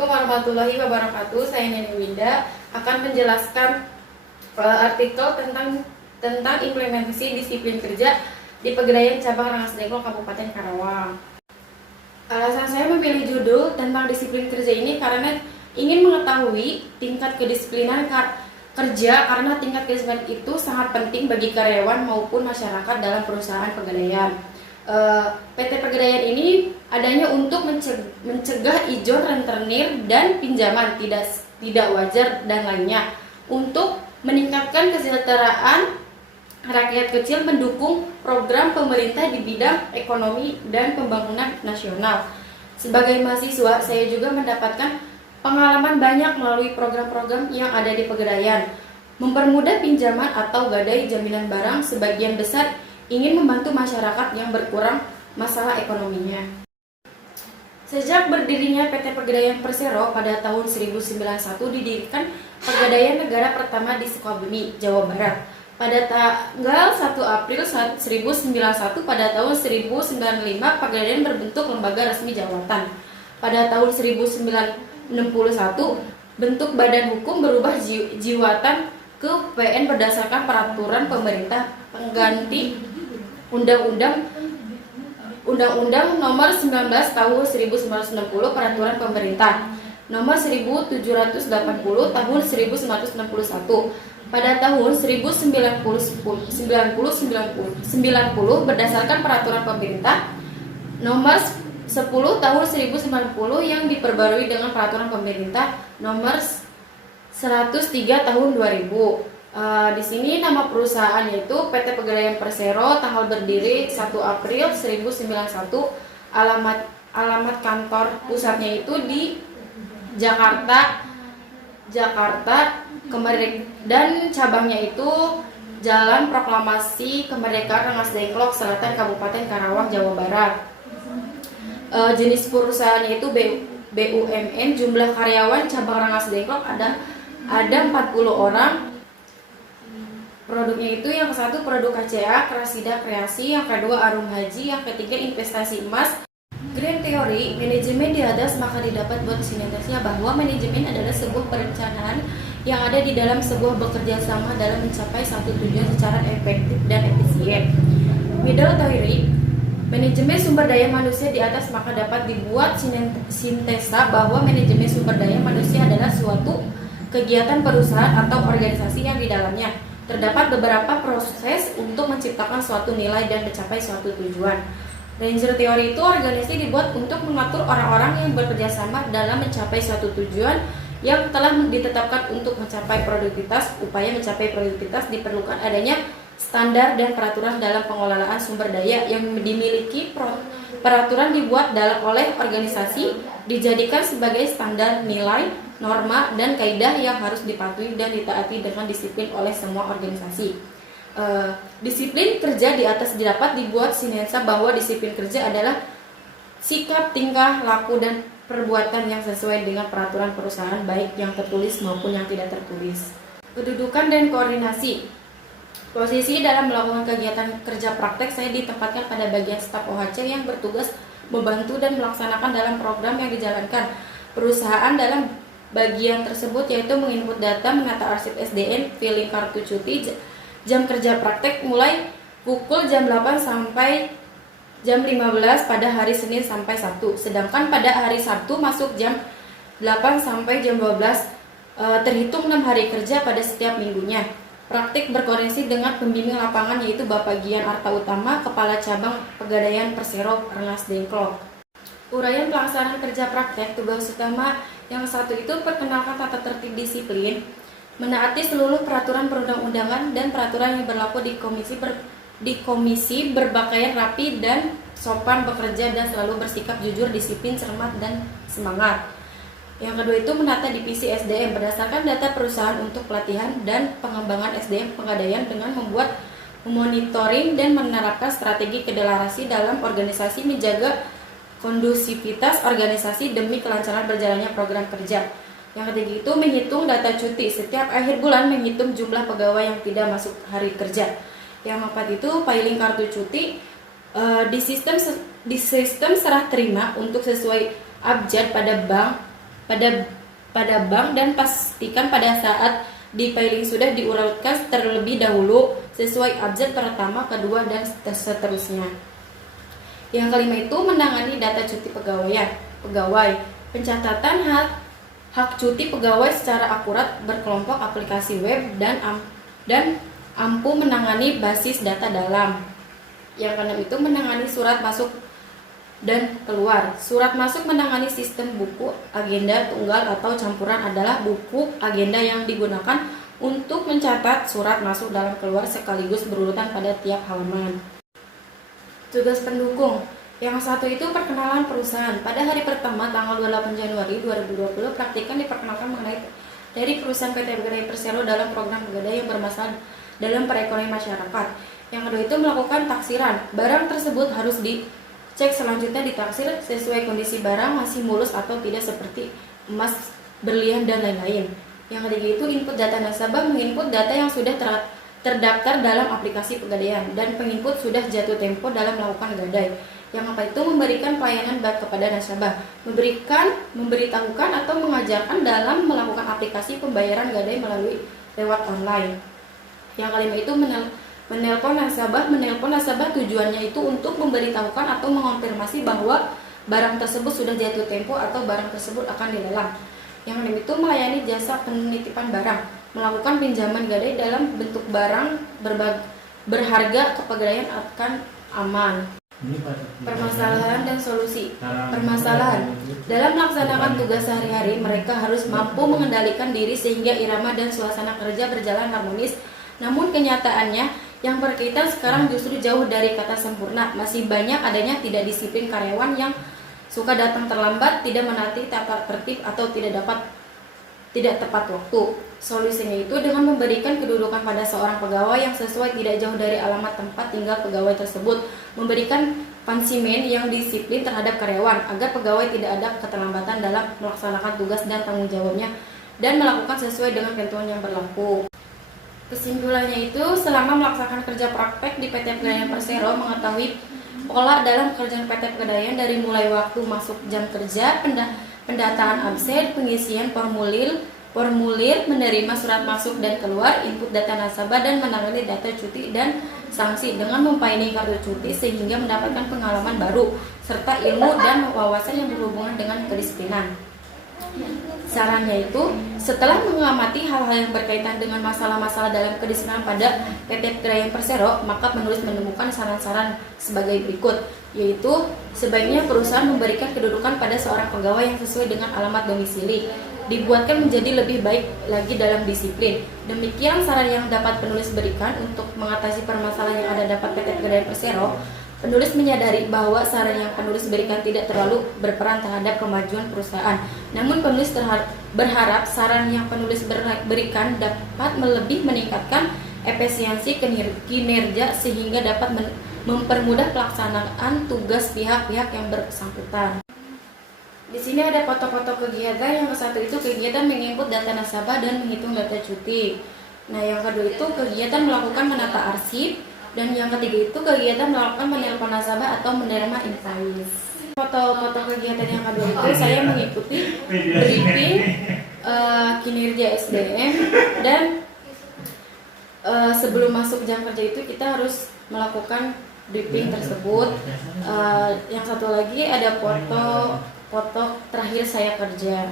Warahmatullahi wabarakatuh. Saya Neni Winda akan menjelaskan artikel tentang implementasi disiplin kerja di Pegadaian Cabang Rengas Dengklok Kabupaten Karawang. Alasan saya memilih judul tentang disiplin kerja ini karena ingin mengetahui tingkat kedisiplinan kerja, karena tingkat kedisiplinan itu sangat penting bagi karyawan maupun masyarakat dalam perusahaan Pegadaian. PT Pegadaian ini adanya untuk mencegah ijon rentenir dan pinjaman tidak wajar dan lainnya, untuk meningkatkan kesejahteraan rakyat kecil, mendukung program pemerintah di bidang ekonomi dan pembangunan nasional. Sebagai mahasiswa, saya juga mendapatkan pengalaman banyak melalui program-program yang ada di Pegadaian, mempermudah pinjaman atau gadai jaminan barang. Sebagian besar ingin membantu masyarakat yang berkurang masalah ekonominya. Sejak berdirinya PT Pegadaian Persero pada tahun 1901, didirikan Pegadaian Negara pertama di Sukabumi, Jawa Barat. Pada tanggal 1 April 1991, pada tahun 1995, Pegadaian berbentuk lembaga resmi jawatan. Pada tahun 1961, bentuk badan hukum berubah jiwatan ke PN berdasarkan peraturan pemerintah pengganti Undang-Undang Nomor 19 Tahun 1960, Peraturan Pemerintah Nomor 1780 Tahun 1961. Pada tahun 1990 berdasarkan Peraturan Pemerintah Nomor 10 Tahun 1990 yang diperbarui dengan Peraturan Pemerintah Nomor 103 Tahun 2000. Di sini nama perusahaan yaitu PT Pegadaian Persero, tanggal berdiri 1 April 1991, alamat kantor pusatnya itu di Jakarta, dan cabangnya itu Jalan Proklamasi Kemerdekaan Rengas Dengklok Selatan, Kabupaten Karawang, Jawa Barat. Jenis perusahaannya itu BUMN. Jumlah karyawan cabang Rengas Dengklok ada 40 orang. Produknya itu yang ke-1 produk KCA, Krasida Kreasi, yang kedua Arum Haji, yang ketiga investasi emas. Grand Theory, manajemen di atas, maka didapat buat sintetisnya bahwa manajemen adalah sebuah perencanaan yang ada di dalam sebuah bekerja sama dalam mencapai satu tujuan secara efektif dan efisien. Middle Theory, manajemen sumber daya manusia di atas, maka dapat dibuat sintesa bahwa manajemen sumber daya manusia adalah suatu kegiatan perusahaan atau organisasi yang di dalamnya terdapat beberapa proses untuk menciptakan suatu nilai dan mencapai suatu tujuan. Ranger teori itu organisasi dibuat untuk mengatur orang-orang yang bekerja sama dalam mencapai suatu tujuan yang telah ditetapkan untuk mencapai produktivitas. Upaya mencapai produktivitas diperlukan adanya standar dan peraturan dalam pengelolaan sumber daya yang dimiliki. Peraturan dibuat oleh organisasi dijadikan sebagai standar nilai, norma, dan kaidah yang harus dipatuhi dan ditaati dengan disiplin oleh semua organisasi. Disiplin kerja di atas dapat dibuat sinensa bahwa disiplin kerja adalah sikap, tingkah, laku, dan perbuatan yang sesuai dengan peraturan perusahaan, baik yang tertulis maupun yang tidak tertulis. Kedudukan dan koordinasi. Posisi dalam melakukan kegiatan kerja praktek, saya ditempatkan pada bagian staf OHC yang bertugas membantu dan melaksanakan dalam program yang dijalankan perusahaan. Dalam bagian tersebut yaitu menginput data, menata arsip SDN, filing kartu cuti. Jam kerja praktek mulai pukul jam 8 sampai jam 15 pada hari Senin sampai Sabtu. Sedangkan pada hari Sabtu masuk jam 8 sampai jam 12, terhitung 6 hari kerja pada setiap minggunya. Praktik berkoordinasi dengan pembimbing lapangan yaitu Bapak Gian Arta Utama, Kepala Cabang Pegadaian Persero Rengas Dengklok. Uraian pelaksanaan kerja praktek. Tugas utama yang satu itu perkenalkan tata tertib disiplin, menaati seluruh peraturan perundang-undangan dan peraturan yang berlaku di komisi, berpakaian rapi dan sopan bekerja dan selalu bersikap jujur, disiplin, cermat, dan semangat. Yang kedua itu menata divisi SDM berdasarkan data perusahaan untuk pelatihan dan pengembangan SDM Pegadaian dengan membuat monitoring dan menerapkan strategi kedelarasi dalam organisasi, menjaga kondusivitas organisasi demi kelancaran berjalannya program kerja. Yang ketiga itu menghitung data cuti, setiap akhir bulan menghitung jumlah pegawai yang tidak masuk hari kerja. Yang keempat itu filing kartu cuti di sistem serah terima untuk sesuai abjad pada bank pada bank dan pastikan pada saat di filing sudah diurutkan terlebih dahulu sesuai abjad pertama, kedua, dan seterusnya. Yang kelima itu menangani data cuti pegawai. Pencatatan hak cuti pegawai secara akurat berkelompok aplikasi web dan ampuh menangani basis data dalam. Yang keenam itu menangani surat masuk dan keluar. Surat masuk menangani sistem buku agenda tunggal atau campuran adalah buku agenda yang digunakan untuk mencatat surat masuk dan keluar sekaligus berurutan pada tiap halaman. Tugas pendukung. Yang satu itu perkenalan perusahaan. Pada hari pertama tanggal 28 Januari 2020, praktikan diperkenalkan mengenai dari perusahaan PT Pegadaian Persero dalam program Pegadaian yang bermasalah dalam perekonomian masyarakat. Yang kedua itu melakukan taksiran. Barang tersebut harus dicek selanjutnya ditaksir sesuai kondisi barang masih mulus atau tidak seperti emas, berlian, dan lain-lain. Yang ketiga itu input data nasabah, menginput data yang sudah terdaftar dalam aplikasi Pegadaian dan penginput sudah jatuh tempo dalam melakukan gadai. Yang keempat itu memberikan pelayanan kepada nasabah, memberitahukan atau mengajarkan dalam melakukan aplikasi pembayaran gadai melalui lewat online. Yang kelima itu menelpon nasabah tujuannya itu untuk memberitahukan atau mengonfirmasi bahwa barang tersebut sudah jatuh tempo atau barang tersebut akan dilelang. Yang keenam itu melayani jasa penitipan barang, melakukan pinjaman gadai dalam bentuk barang berharga ke Pegadaian akan aman. Permasalahan dan solusi. Permasalahan. Dalam melaksanakan tugas sehari-hari, mereka harus mampu mengendalikan diri sehingga irama dan suasana kerja berjalan harmonis. Namun kenyataannya, yang berkaitan sekarang justru jauh dari kata sempurna. Masih banyak adanya tidak disiplin karyawan yang suka datang terlambat, tidak menaati tata tertib, atau tidak tepat waktu. Solusinya itu dengan memberikan kedudukan pada seorang pegawai yang sesuai tidak jauh dari alamat tempat tinggal pegawai tersebut, memberikan punishment yang disiplin terhadap karyawan agar pegawai tidak ada keterlambatan dalam melaksanakan tugas dan tanggung jawabnya dan melakukan sesuai dengan ketentuan yang berlaku. Kesimpulannya itu, selama melaksanakan kerja praktek di PT Pegadaian Persero, mengetahui pola dalam kerjaan PT Pegadaian dari mulai waktu masuk jam kerja, pendataan absen, pengisian formulir, menerima surat masuk dan keluar, input data nasabah, dan menangani data cuti dan sanksi dengan memfiling kartu cuti sehingga mendapatkan pengalaman baru serta ilmu dan wawasan yang berhubungan dengan kedisiplinan. Sarannya itu, setelah mengamati hal-hal yang berkaitan dengan masalah-masalah dalam kedisiplinan pada PT Pegadaian Persero, maka penulis menemukan saran-saran sebagai berikut, yaitu sebaiknya perusahaan memberikan kedudukan pada seorang pegawai yang sesuai dengan alamat domisili, dibuatkan menjadi lebih baik lagi dalam disiplin. Demikian saran yang dapat penulis berikan untuk mengatasi permasalahan yang ada dapat PT Pegadaian Persero. Penulis menyadari bahwa saran yang penulis berikan tidak terlalu berperan terhadap kemajuan perusahaan. Namun penulis berharap saran yang penulis berikan dapat lebih meningkatkan efisiensi kinerja sehingga dapat mempermudah pelaksanaan tugas pihak-pihak yang bersangkutan. Di sini ada foto-foto kegiatan. Yang satu itu kegiatan menginput data nasabah dan menghitung data cuti. Nah, yang kedua itu kegiatan melakukan menata arsip. Dan yang ketiga itu kegiatan melakukan menelpon nasabah atau menerima invoice. Foto-foto kegiatan yang kedua itu saya mengikuti briefing kinerja SDM dan sebelum masuk jam kerja itu kita harus melakukan briefing tersebut. Yang satu lagi ada foto terakhir saya kerja.